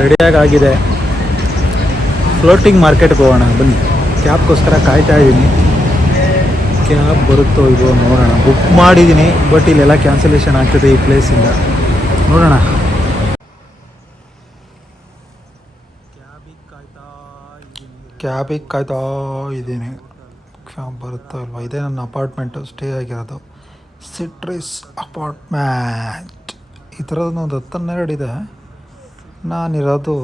ರೆಡಿಯಾಗಿ ಆಗಿದೆ. ಫ್ಲೋಟಿಂಗ್ ಮಾರ್ಕೆಟ್ಗೆ ಹೋಗೋಣ ಬನ್ನಿ. ಕ್ಯಾಬ್ಗೋಸ್ಕರ ಕಾಯ್ತಾ ಇದ್ದೀನಿ. ಕ್ಯಾಬ್ ಬರುತ್ತೋ ಇದು ನೋಡೋಣ. ಬುಕ್ ಮಾಡಿದ್ದೀನಿ, ಬಟ್ ಇಲ್ಲೆಲ್ಲ ಕ್ಯಾನ್ಸಲೇಷನ್ ಆಗ್ತದೆ ಈ ಪ್ಲೇಸಿಂದ. ನೋಡೋಣ. ಕ್ಯಾಬಿಗೆ ಕಾಯ್ತಾ ಇದ್ದೀನಿ. ಕ್ಯಾಬ್ ಬರುತ್ತೋ ಇಲ್ವಾ. ಇದೇ ನನ್ನ ಅಪಾರ್ಟ್ಮೆಂಟು, ಸ್ಟೇ ಆಗಿರೋದು ಸಿಟ್ರಿಸ್ ಅಪಾರ್ಟ್ಮೆಂಟ್. ಈ ಥರದ್ದು ಒಂದು 10-12 ಇದೆ. ನಾನಿರೋದು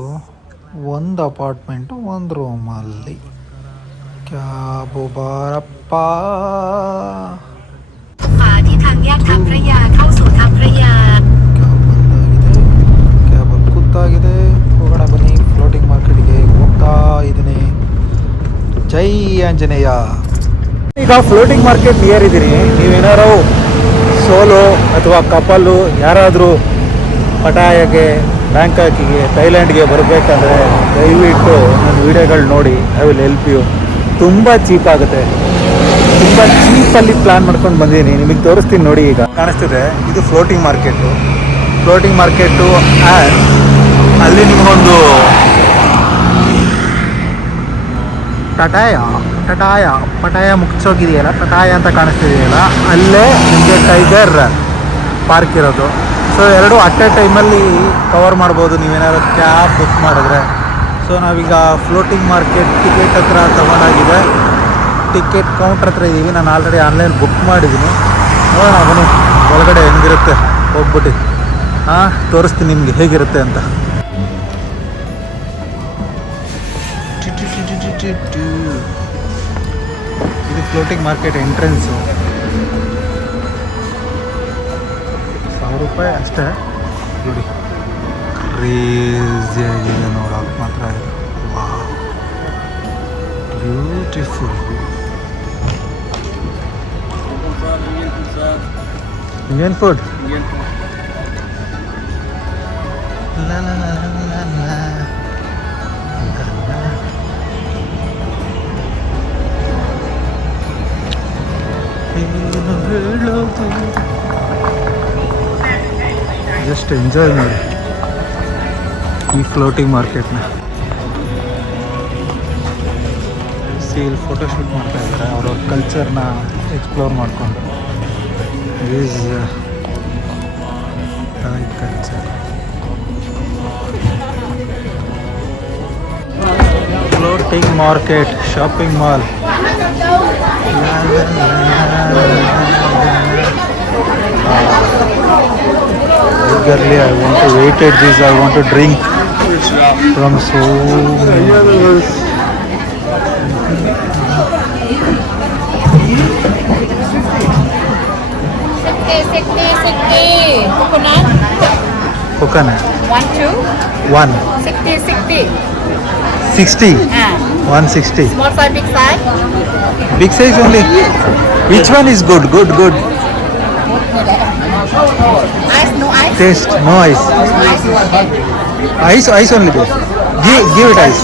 ಒಂದು ಅಪಾರ್ಟ್ಮೆಂಟು, ಒಂದು ರೂಮಲ್ಲಿ. ಕ್ಯಾಬು ಬಾರಪ್ಪ. ಕ್ಯಾಬ್ ಬಂದಾಗಿದೆ, ಕ್ಯಾಬಲ್ಲಿ ಕೂತಾಗಿದೆ. ಹೋಗೋಣ ಬನ್ನಿ. ಫ್ಲೋಟಿಂಗ್ ಮಾರ್ಕೆಟ್ಗೆ ಹೋಗ್ತಾ ಇದ್ದೀನಿ. ಜೈ ಆಂಜನೇಯ. ಈಗ ಫ್ಲೋಟಿಂಗ್ ಮಾರ್ಕೆಟ್ ನಿಯರ್ ಇದ್ದೀನಿ. ನೀವೇನಾರು ಸೋಲೋ ಅಥವಾ ಕಪಲ್ಲು ಯಾರಾದರೂ ಪಟಾಯಗೆ, ಬ್ಯಾಂಕಾಕಿಗೆ, ಥೈಲ್ಯಾಂಡ್ಗೆ ಬರಬೇಕಂದ್ರೆ ದಯವಿಟ್ಟು ನನ್ನ ವೀಡಿಯೋಗಳು ನೋಡಿ. I will help you. ತುಂಬ ಚೀಪ್ ಆಗುತ್ತೆ. ತುಂಬ ಚೀಪಲ್ಲಿ ಪ್ಲ್ಯಾನ್ ಮಾಡ್ಕೊಂಡು ಬಂದಿದ್ದೀನಿ. ನಿಮಗೆ ತೋರಿಸ್ತೀನಿ ನೋಡಿ. ಈಗ ಕಾಣಿಸ್ತಿದೆ, ಇದು ಫ್ಲೋಟಿಂಗ್ ಮಾರ್ಕೆಟು. ಆ್ಯಂಡ್ ಅಲ್ಲಿ ನಿಮಗೊಂದು ಪಟಾಯ ಮುಗಿಸೋಗಿದೆಯಲ್ಲ, ಪಟಾಯ ಅಂತ ಕಾಣಿಸ್ತಿದೆಯಲ್ಲ, ಅಲ್ಲೇ ನಿಮಗೆ ಟೈಗರ್ ಪಾರ್ಕ್ ಇರೋದು. ಸೊ ಎರಡು ಅಟ್ ಎ ಟೈಮಲ್ಲಿ ಕವರ್ ಮಾಡ್ಬೋದು ನೀವೇನಾದ್ರು ಕ್ಯಾಬ್ ಬುಕ್ ಮಾಡಿದ್ರೆ. ಸೊ ನಾವೀಗ ಫ್ಲೋಟಿಂಗ್ ಮಾರ್ಕೆಟ್ ಟಿಕೆಟ್ ಹತ್ರ ತಗೊಂಡಾಗಿದೆ. ಟಿಕೆಟ್ ಕೌಂಟ್ರ್ ಹತ್ರ ಇದ್ದೀವಿ. ನಾನು ಆಲ್ರೆಡಿ ಆನ್ಲೈನ್ ಬುಕ್ ಮಾಡಿದ್ದೀನಿ. ನೋಡೋಣ ಬನ್ನಿ ಒಳಗಡೆ ಹೆಂಗಿರುತ್ತೆ ಹೋಗ್ಬಿಟ್ಟು ತೋರಿಸ್ತೀನಿ ನಿಮಗೆ ಹೇಗಿರುತ್ತೆ ಅಂತ. ಇದು ಫ್ಲೋಟಿಂಗ್ ಮಾರ್ಕೆಟ್ ಎಂಟ್ರೆನ್ಸು. 1000 ರೂಪಾಯಿ ಅಷ್ಟೇ ನೋಡಿ. ಕ್ರೇಜಿಯಾಗಿದೆ ನೋಡೋಕೆ ಮಾತ್ರ. Beautiful. Indian food. Just enjoy ಮಾಡಿ ಈ ಫ್ಲೋಟಿಂಗ್ ಮಾರ್ಕೆಟ್ನ. ಇಲ್ಲಿ ಫೋಟೋಶೂಟ್ ಮಾಡ್ತಾ ಇದ್ದಾರೆ ಅವ್ರವ್ರ ಕಲ್ಚರ್ನ ಎಕ್ಸ್ಪ್ಲೋರ್ ಮಾಡಿಕೊಂಡು. Is Thai culture. Floating market shopping mall. Eagerly I want to waited this. I want to drink from so coconut 1 2 1 60 160. Small size, Big size only. Which one is good? Ice, no ice. Taste, no ice. Ice only there. Give it ice.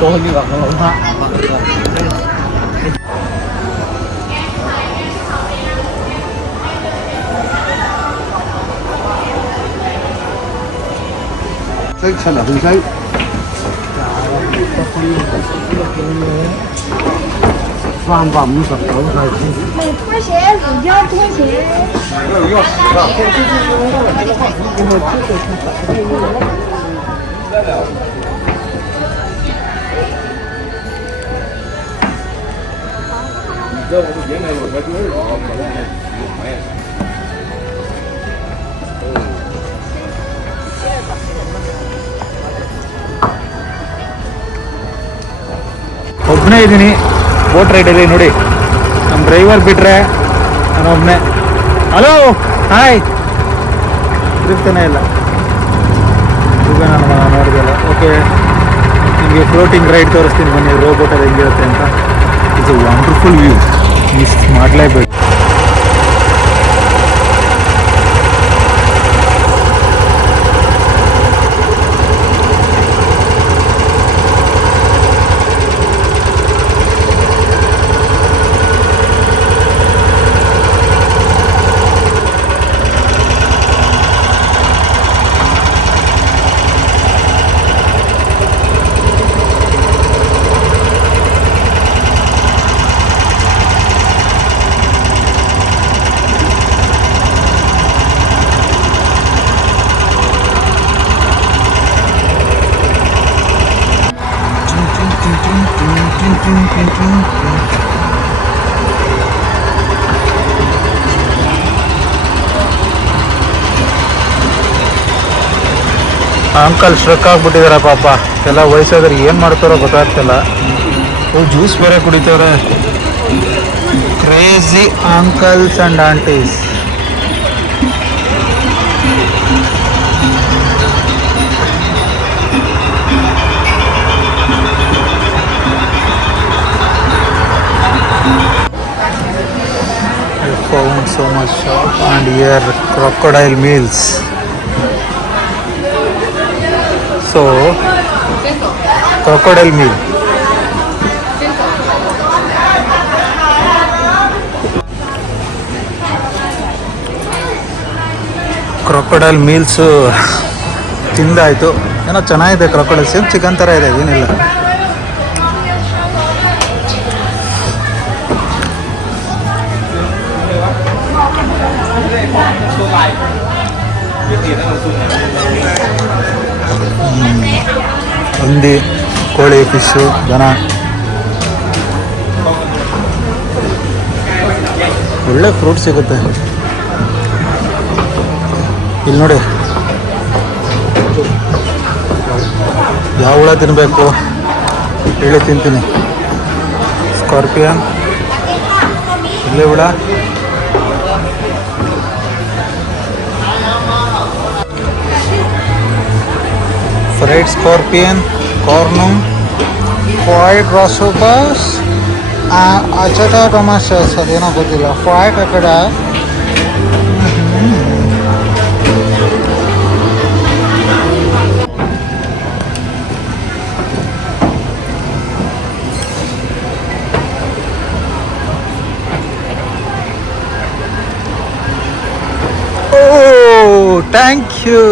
Tôi như vậy không ha. Sách sao là không sách. Phan vòng sập tối rồi. Tôi sẽ rủ vô tôi sẽ. ಒಬ್ಬನೇ ಇದ್ದೀನಿ boat ರೈಡಲ್ಲಿ ನೋಡಿ. ನಮ್ಮ driver ಬಿಟ್ಟರೆ ನಾನು ಒಬ್ಬನೇ. Hello hi, ತಿರುಗ್ತಾನೆ ಇಲ್ಲ ಈಗ ನಾನು ನೋಡಿದೆಲ್ಲ. ಓಕೆ, ನಿಮಗೆ ಫ್ಲೋಟಿಂಗ್ ರೈಡ್ ತೋರಿಸ್ತೀನಿ ಬನ್ನಿ, ರೋಬೋಟಲ್ಲಿ ಹೆಂಗಿರುತ್ತೆ ಅಂತ. It's a wonderful view, miss ಮಾಡಲೇಬೇಕು. ಅಂಕಲ್ ಸ್ಟ್ರಕ್ ಆಗ್ಬಿಟ್ಟಿದಾರೆ ಪಾಪ. ಎಲ್ಲ ವಯಸ್ಸಾದ್ರೆ ಏನು ಮಾಡ್ತಾರೋ ಗೊತ್ತಾಗ್ತಿಲ್ಲ. ಜ್ಯೂಸ್ ಬೇರೆ ಕುಡಿತವ್ರೆ. Crazy uncles and aunties. I found so much shop and here crocodile meals. So crocodile meal. Crocodile meals ತಿಂದಾಯಿತು. ಏನೋ ಚೆನ್ನಾಗಿದೆ. ಕ್ರೊಕೊಡೈಲ್ ಸೇಮ್ ಚಿಕನ್ ಥರ ಇದೆ, ಏನಿಲ್ಲ. ಹಂದಿ, ಕೋಳಿ, ಫಿಶ್ಶು, ದನ, ಒಳ್ಳೆ ಫ್ರೂಟ್ ಸಿಗುತ್ತೆ ಇಲ್ಲಿ ನೋಡಿ. ಯಾವ ಹುಳ ತಿನ್ನಬೇಕು ಹೇಳಿ ತಿಂತೀನಿ. ಸ್ಕಾರ್ಪಿಯನ್, ಇಲ್ಲೇ ಹುಳ, ಫ್ರೈಡ್ ಸ್ಕಾರ್ಪಿಯನ್, ಕಾರ್ನಮ್, ಫ್ರೈಡ್ ರಾಸೋಪಾಸ್, ಅಚಟ ಟೊಮಾಟೋಸ್, ಅದೇನೋ ಗೊತ್ತಿಲ್ಲ, ಫ್ರೈಡ್ ಕಕಡ. Oh, thank you.